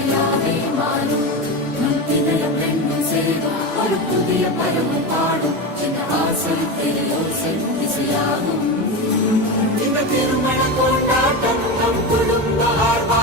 இசையாவே மாறும். நம் இதயம் ரெண்டும் சேரும் ஒரு புதிய பருவம் பாடும். இந்த ஆசை பெரியோசை இசையாகும். இந்த திருமண கொண்டாட்டம் நம் குடும்ப ஆர்வம்.